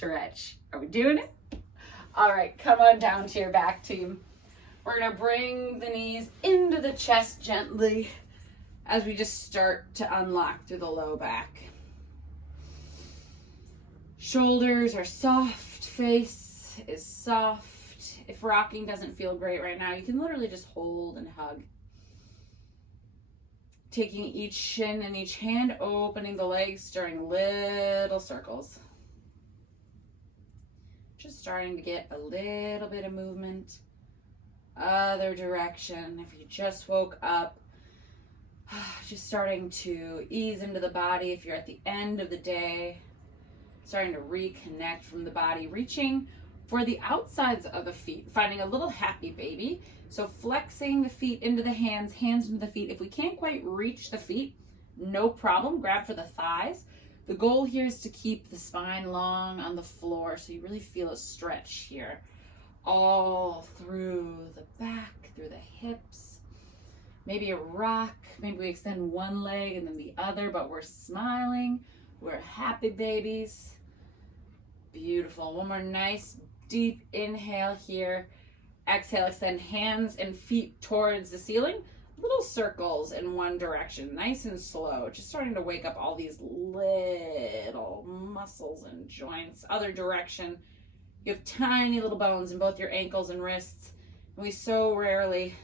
stretch. Are we doing it? All right, come on down to your back, team. We're gonna bring the knees into the chest gently as we just start to unlock through the low back. Shoulders are soft, face is soft. If rocking doesn't feel great right now, you can literally just hold and hug. Taking each shin and each hand, opening the legs, stirring little circles. Just starting to get a little bit of movement. Other direction. If you just woke up, just starting to ease into the body. If you're at the end of the day, starting to reconnect from the body, reaching for the outsides of the feet, finding a little happy baby. So flexing the feet into the hands, hands into the feet. If we can't quite reach the feet, no problem. Grab for the thighs. The goal here is to keep the spine long on the floor so you really feel a stretch here. All through the back, through the hips. Maybe a rock. Maybe we extend one leg and then the other, but we're smiling. We're happy babies. Beautiful. One more nice deep inhale here. Exhale, extend hands and feet towards the ceiling. Little circles in one direction, nice and slow. Just starting to wake up all these little muscles and joints. Other direction. You have tiny little bones in both your ankles and wrists. And we so rarely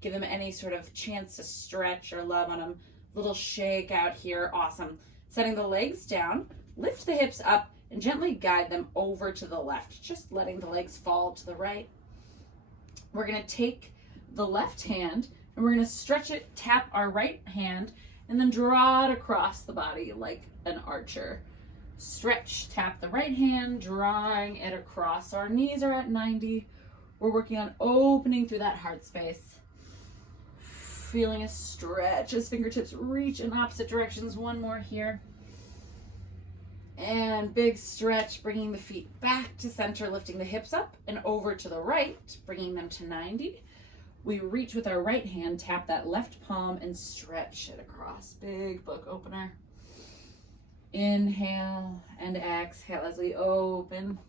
give them any sort of chance to stretch or love on them. Little shake out here. Awesome. Setting the legs down, lift the hips up, and gently guide them over to the left. Just letting the legs fall to the right. We're going to take the left hand and we're going to stretch it, tap our right hand, and then draw it across the body like an archer. Stretch, tap the right hand, drawing it across. Our knees are at 90. We're working on opening through that heart space. Feeling a stretch as fingertips reach in opposite directions. One more here. And big stretch, bringing the feet back to center, lifting the hips up and over to the right, bringing them to 90. We reach with our right hand, tap that left palm and stretch it across. Big book opener. Inhale and exhale as we open.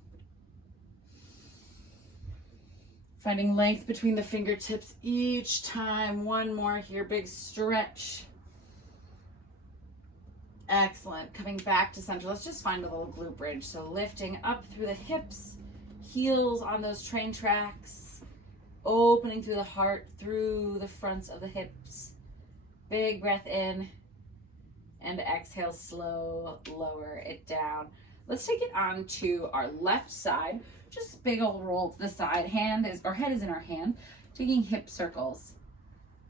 Finding length between the fingertips each time. One more here, big stretch. Excellent. Coming back to center. Let's just find a little glute bridge. So lifting up through the hips, heels on those train tracks, opening through the heart, through the fronts of the hips. Big breath in and exhale, slow, lower it down. Let's take it on to our left side. Just big old roll to the side. Our head is in our hand. Taking hip circles.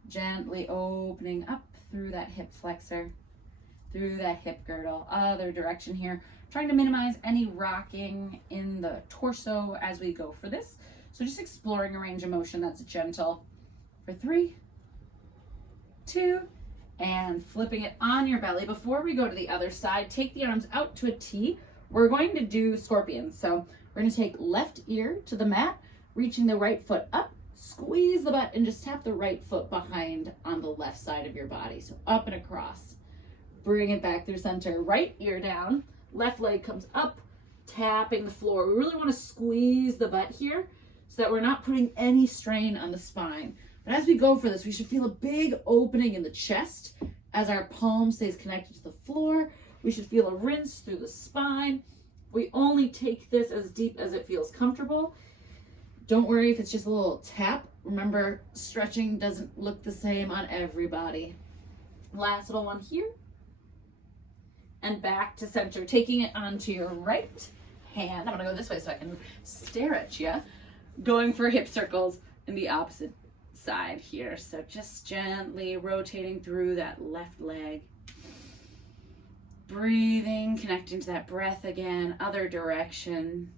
Gently opening up through that hip flexor, through that hip girdle. Other direction here. Trying to minimize any rocking in the torso as we go for this. So just exploring a range of motion that's gentle. For 3, 2, and flipping it on your belly. Before we go to the other side, take the arms out to a T. We're going to do scorpions. So we're going to take left ear to the mat, reaching the right foot up, squeeze the butt, and just tap the right foot behind on the left side of your body. So up and across. Bring it back through center. Right ear down, left leg comes up, tapping the floor. We really want to squeeze the butt here so that we're not putting any strain on the spine. But as we go for this, we should feel a big opening in the chest as our palm stays connected to the floor. We should feel a rinse through the spine. We only take this as deep as it feels comfortable. Don't worry if it's just a little tap. Remember, stretching doesn't look the same on everybody. Last little one here. And back to center, taking it onto your right hand. I'm gonna go this way so I can stare at you. Going for hip circles in the opposite side here. So just gently rotating through that left leg. Breathing, connecting to that breath again. Other direction.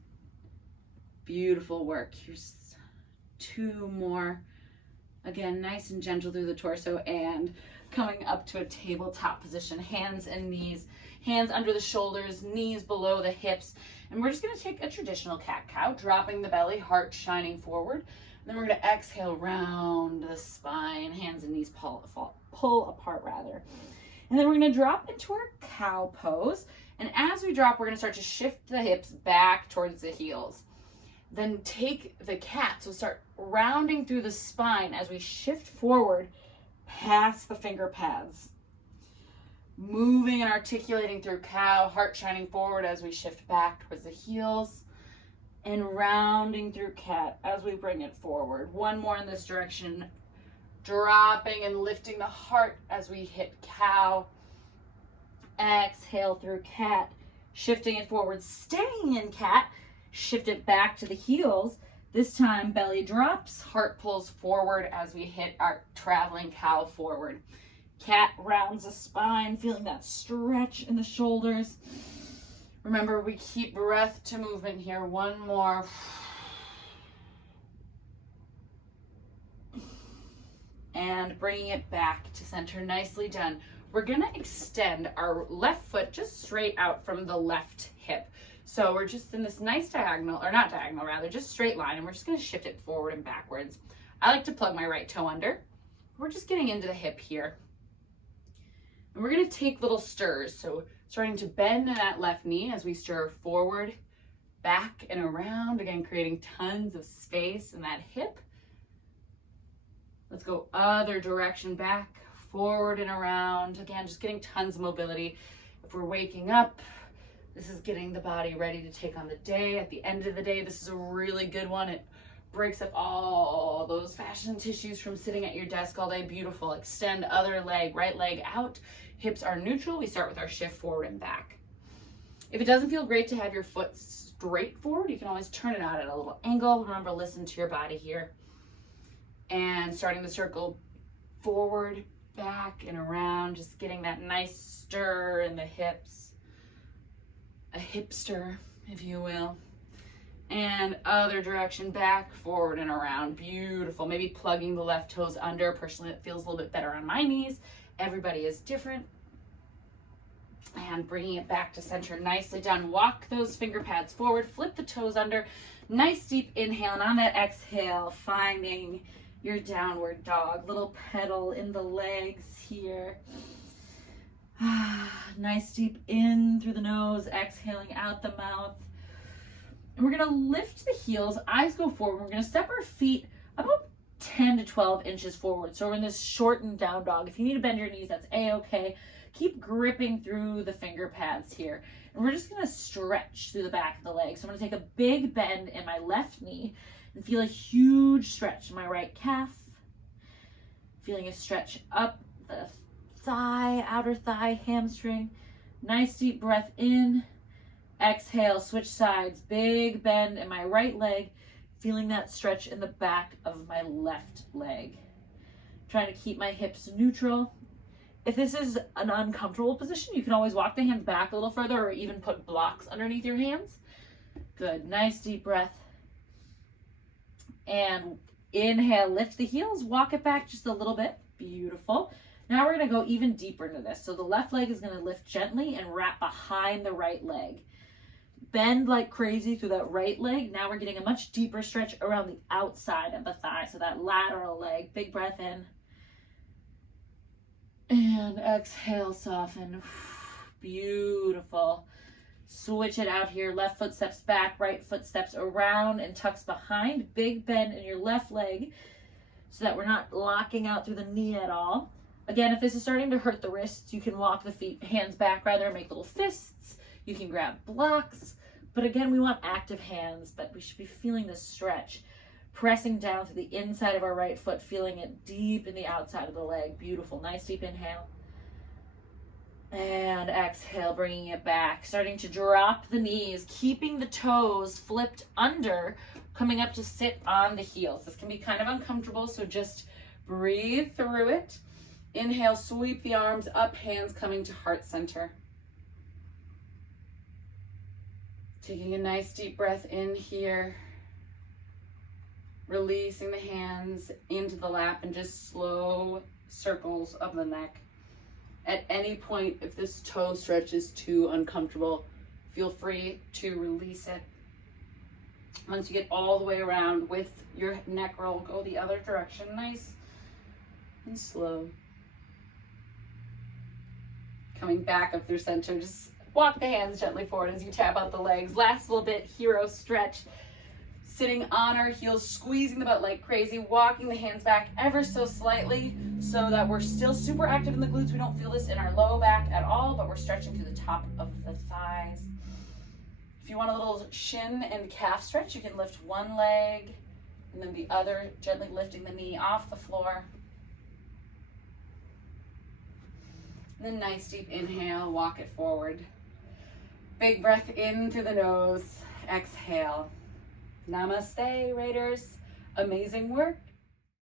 Beautiful work. Here's 2 more. Again, nice and gentle through the torso and coming up to a tabletop position. Hands and knees. Hands under the shoulders, knees below the hips. And we're just going to take a traditional cat-cow, dropping the belly, heart shining forward. And then we're going to exhale round the spine, hands and knees pull apart rather. And then we're gonna drop into our cow pose. And as we drop, we're gonna start to shift the hips back towards the heels. Then take the cat, so start rounding through the spine as we shift forward past the finger pads. Moving and articulating through cow, heart shining forward as we shift back towards the heels. And rounding through cat as we bring it forward. One more in this direction. Dropping and lifting the heart as we hit cow. Exhale through cat. Shifting it forward, staying in cat. Shift it back to the heels. This time belly drops, heart pulls forward as we hit our traveling cow forward. Cat rounds the spine, feeling that stretch in the shoulders. Remember, we keep breath to movement here. One more. And bringing it back to center. Nicely done. We're gonna extend our left foot just straight out from the left hip. So we're just in this nice diagonal, or not diagonal rather, just straight line, and we're just gonna shift it forward and backwards. I like to plug my right toe under. We're just getting into the hip here. And we're gonna take little stirs. So starting to bend that left knee as we stir forward, back and around, again, creating tons of space in that hip. Let's go other direction, back, forward and around. Again, just getting tons of mobility. If we're waking up, this is getting the body ready to take on the day. At the end of the day, this is a really good one. It breaks up all those fascias and tissues from sitting at your desk all day. Beautiful. Extend other leg, right leg out. Hips are neutral. We start with our shift forward and back. If it doesn't feel great to have your foot straight forward, you can always turn it out at a little angle. Remember, listen to your body here. And starting the circle forward, back, and around. Just getting that nice stir in the hips. A hipster, if you will. And other direction, back, forward, and around. Beautiful. Maybe plugging the left toes under. Personally, it feels a little bit better on my knees. Everybody is different. And bringing it back to center, nicely done. Walk those finger pads forward, flip the toes under. Nice deep inhale, and on that exhale, finding your downward dog. Little pedal in the legs here. Nice deep in through the nose, exhaling out the mouth. And we're gonna lift the heels, eyes go forward. We're gonna step our feet about 10 to 12 inches forward. So we're in this shortened down dog. If you need to bend your knees, that's a-okay. Keep gripping through the finger pads here. And we're just gonna stretch through the back of the leg. So I'm gonna take a big bend in my left knee and feel a huge stretch in my right calf. Feeling a stretch up the thigh, outer thigh, hamstring. Nice deep breath in. Exhale, switch sides. Big bend in my right leg. Feeling that stretch in the back of my left leg. Trying to keep my hips neutral. If this is an uncomfortable position, you can always walk the hands back a little further or even put blocks underneath your hands. Good. Nice deep breath. And inhale, lift the heels, walk it back just a little bit. Beautiful. Now we're going to go even deeper into this. So the left leg is going to lift gently and wrap behind the right leg. Bend like crazy through that right leg. Now we're getting a much deeper stretch around the outside of the thigh. So that lateral leg. Big breath in. And exhale, soften. Beautiful. Switch it out here. Left foot steps back, right foot steps around and tucks behind. Big bend in your left leg so that we're not locking out through the knee at all. Again, if this is starting to hurt the wrists, you can walk the feet, hands back rather, make little fists. You can grab blocks. But again, we want active hands, but we should be feeling the stretch. Pressing down to the inside of our right foot, feeling it deep in the outside of the leg. Beautiful. Nice deep inhale. And exhale, bringing it back. Starting to drop the knees, keeping the toes flipped under, coming up to sit on the heels. This can be kind of uncomfortable, so just breathe through it. Inhale, sweep the arms up, hands coming to heart center. Taking a nice deep breath in here. Releasing the hands into the lap and just slow circles of the neck. At any point, if this toe stretch is too uncomfortable, feel free to release it. Once you get all the way around with your neck roll, go the other direction, nice and slow. Coming back up through center, just walk the hands gently forward as you tap out the legs. Last little bit, hero stretch. Sitting on our heels, squeezing the butt like crazy, walking the hands back ever so slightly so that we're still super active in the glutes. We don't feel this in our low back at all, but we're stretching through the top of the thighs. If you want a little shin and calf stretch, you can lift one leg and then the other, gently lifting the knee off the floor. And then nice deep inhale, walk it forward. Big breath in through the nose, exhale. Namaste, Raiders. Amazing work.